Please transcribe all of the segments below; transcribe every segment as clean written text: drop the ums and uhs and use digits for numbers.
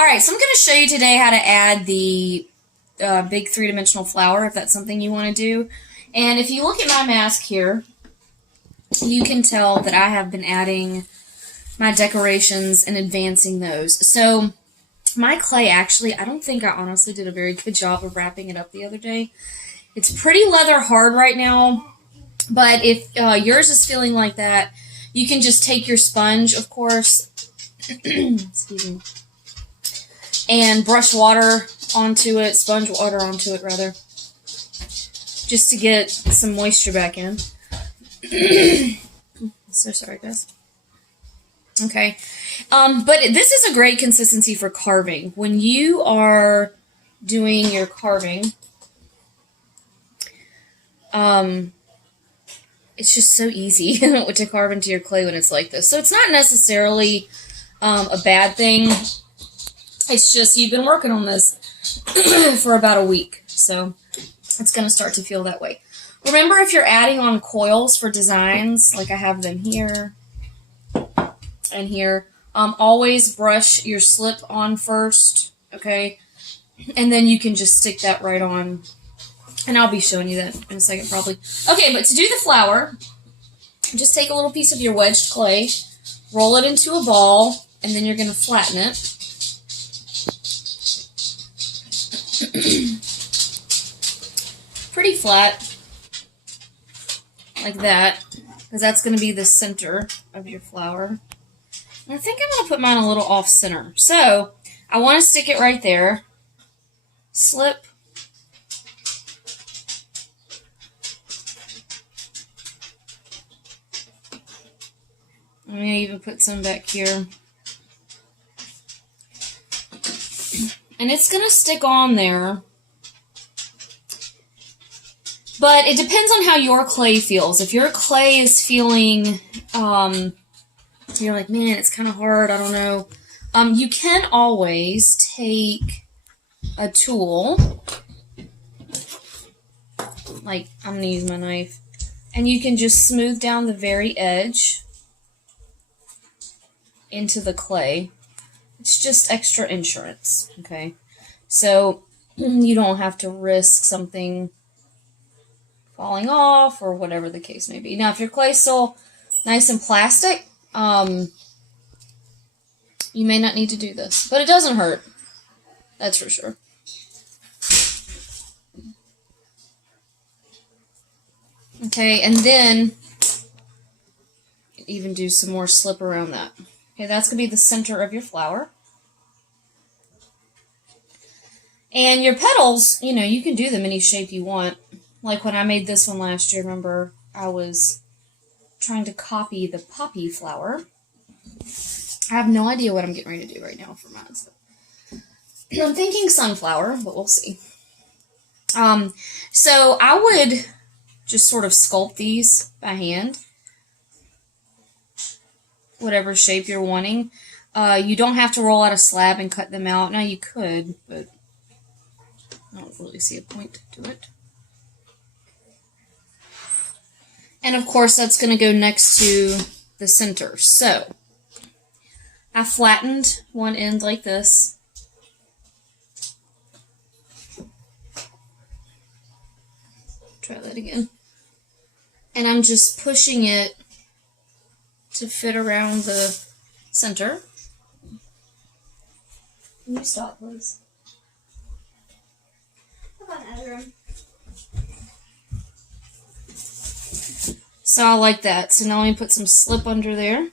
Alright, so I'm going to show you today how to add the big three-dimensional flower, if that's something you want to do. And if you look at my mask here, you can tell that I have been adding my decorations and advancing those. So my clay, actually, I don't think I honestly did a very good job of wrapping it up the other day. It's pretty leather hard right now, but if yours is feeling like that, you can just take your sponge, of course, excuse me, and brush water onto it, sponge water onto it, rather, just to get some moisture back in. So sorry, guys. Okay. But this is a great consistency for carving. When you are doing your carving, it's just so easy to carve into your clay when it's like this. So it's not necessarily a bad thing. It's just you've been working on this for about a week. So it's going to start to feel that way. Remember, if you're adding on coils for designs, like I have them here and here, always brush your slip on first, okay? And then you can just stick that right on. And I'll be showing you that in a second, probably. Okay, but to do the flower, just take a little piece of your wedged clay, roll it into a ball, and then you're going to flatten it. Pretty flat, like that, because that's going to be the center of your flower. And I think I'm going to put mine a little off center. So I want to stick it right there. Slip. I'm going to even put some back here. And it's going to stick on there. But it depends on how your clay feels. If your clay is feeling, you're like, man, it's kind of hard, I don't know. You can always take a tool, like I'm going to use my knife, and you can just smooth down the very edge into the clay. It's just extra insurance, okay? So you don't have to risk something falling off or whatever the case may be. Now, if your clay's still nice and plastic, you may not need to do this, but it doesn't hurt. That's for sure. Okay, and then even do some more slip around that. Okay, that's going to be the center of your flower. And your petals, you know, you can do them any shape you want. Like when I made this one last year, remember, I was trying to copy the poppy flower. I have no idea what I'm getting ready to do right now for mine. So I'm thinking sunflower, but we'll see. So I would just sort of sculpt these by hand, whatever shape you're wanting. You don't have to roll out a slab and cut them out. Now you could, but I don't really see a point to it. And of course, that's going to go next to the center. So I flattened one end like this. Try that again. And I'm just pushing it to fit around the center. Can you stop, please? Come on, Ezra. So I like that. So now let me put some slip under there.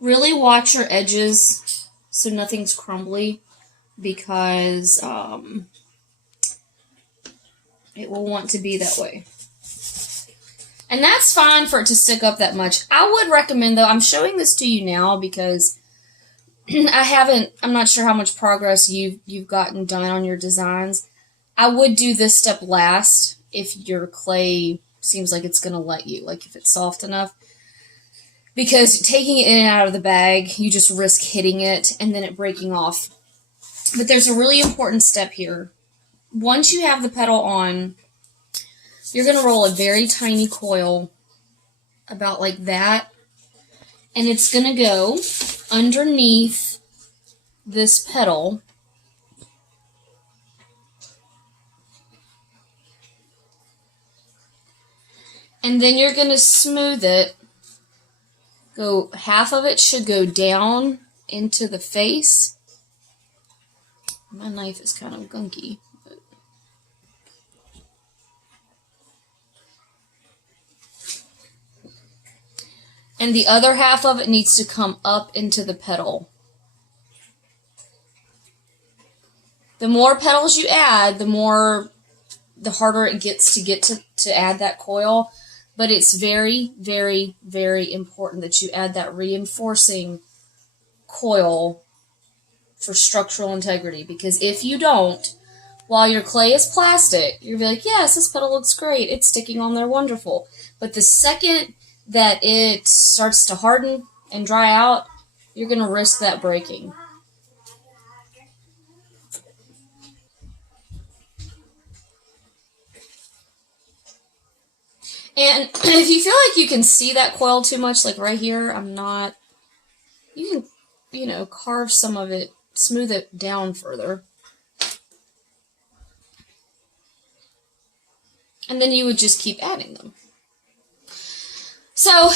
Really watch your edges so nothing's crumbly, because it will want to be that way. And that's fine for it to stick up that much. I would recommend, though, I'm showing this to you now because I'm not sure how much progress you've gotten done on your designs. I would do this step last if your clay seems like it's going to let you, like if it's soft enough. Because taking it in and out of the bag, you just risk hitting it and then it breaking off. But there's a really important step here. Once you have the petal on, you're going to roll a very tiny coil about like that. And it's going to go underneath this petal. And then you're going to smooth it. Go, half of it should go down into the face. My knife is kind of gunky. And the other half of it needs to come up into the petal. The more petals you add, the harder it gets to add that coil. But it's very, very, very important that you add that reinforcing coil for structural integrity. Because if you don't, while your clay is plastic, you'll be like, yes, this petal looks great. It's sticking on there wonderful. But the second that it starts to harden and dry out, you're going to risk that breaking. And if you feel like you can see that coil too much, like right here, you can, carve some of it, smooth it down further. And then you would just keep adding them. So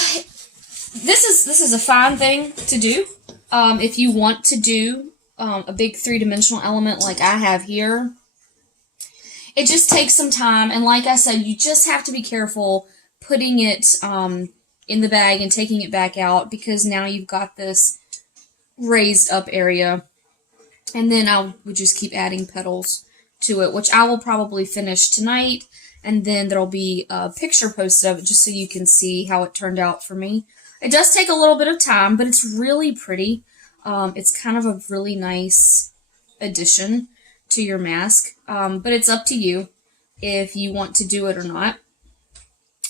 this is a fine thing to do. If you want to do a big three-dimensional element like I have here, it just takes some time. And like I said, you just have to be careful putting it in the bag and taking it back out, because now you've got this raised up area. And then I would just keep adding petals to it, which I will probably finish tonight. And then there'll be a picture posted of it just so you can see how it turned out for me. It does take a little bit of time, but it's really pretty. It's kind of a really nice addition to your mask. But it's up to you if you want to do it or not.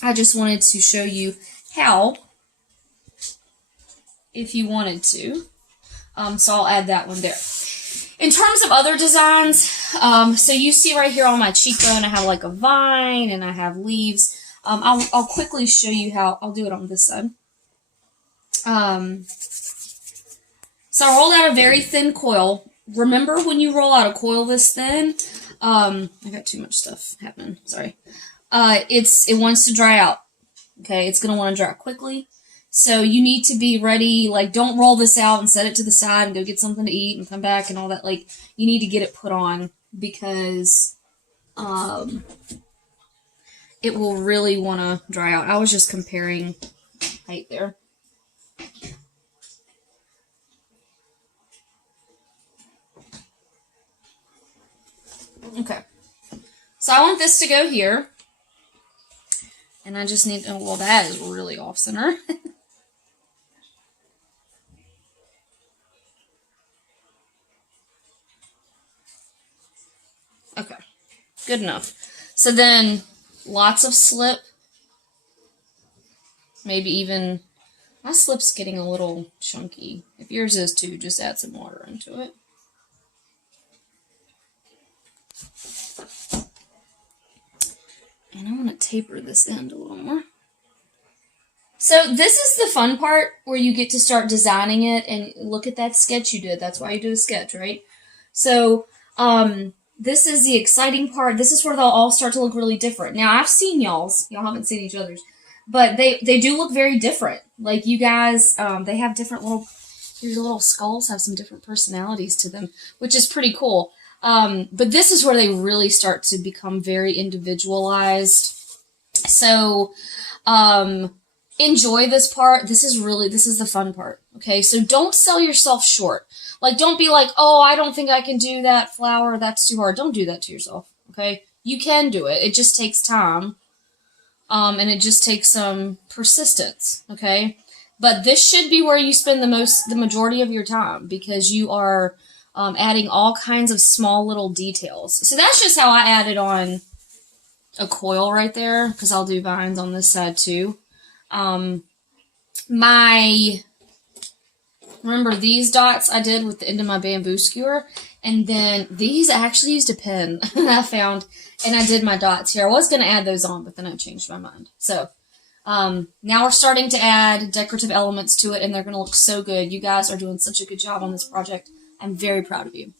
I just wanted to show you how, if you wanted to. So I'll add that one there. In terms of other designs, so you see right here on my cheekbone, I have like a vine and I have leaves. I'll quickly show you how. I'll do it on this side. So I rolled out a very thin coil. Remember, when you roll out a coil this thin, I got too much stuff happening. Sorry. It wants to dry out. Okay, it's gonna want to dry quickly. So you need to be ready. Like, don't roll this out and set it to the side and go get something to eat and come back and all that. Like, you need to get it put on, because it will really want to dry out. I was just comparing height there. Okay. So I want this to go here. And I just need, well, that is really off center. Okay, good enough. So then, lots of slip. Maybe even, my slip's getting a little chunky. If yours is too, just add some water into it. And I want to taper this end a little more. So this is the fun part, where you get to start designing it, and look at that sketch you did. That's why you do a sketch, right? So this is the exciting part. This is where they'll all start to look really different. Now, I've seen y'all's. Y'all haven't seen each other's. But they do look very different. Like, you guys, they have different your little skulls have some different personalities to them, which is pretty cool. But this is where they really start to become very individualized. So, enjoy this part. This is the fun part. Okay. So don't sell yourself short. Like, don't be like, oh, I don't think I can do that flower. That's too hard. Don't do that to yourself. Okay. You can do it. It just takes time. And it just takes some persistence. Okay. But this should be where you spend the majority of your time, because you are, adding all kinds of small little details. So that's just how I added on a coil right there, because I'll do vines on this side too. Remember these dots I did with the end of my bamboo skewer, and then these I actually used a pen I found, and I did my dots here. I was going to add those on, but then I changed my mind. So, Now we're starting to add decorative elements to it, and they're going to look so good. You guys are doing such a good job on this project. I'm very proud of you.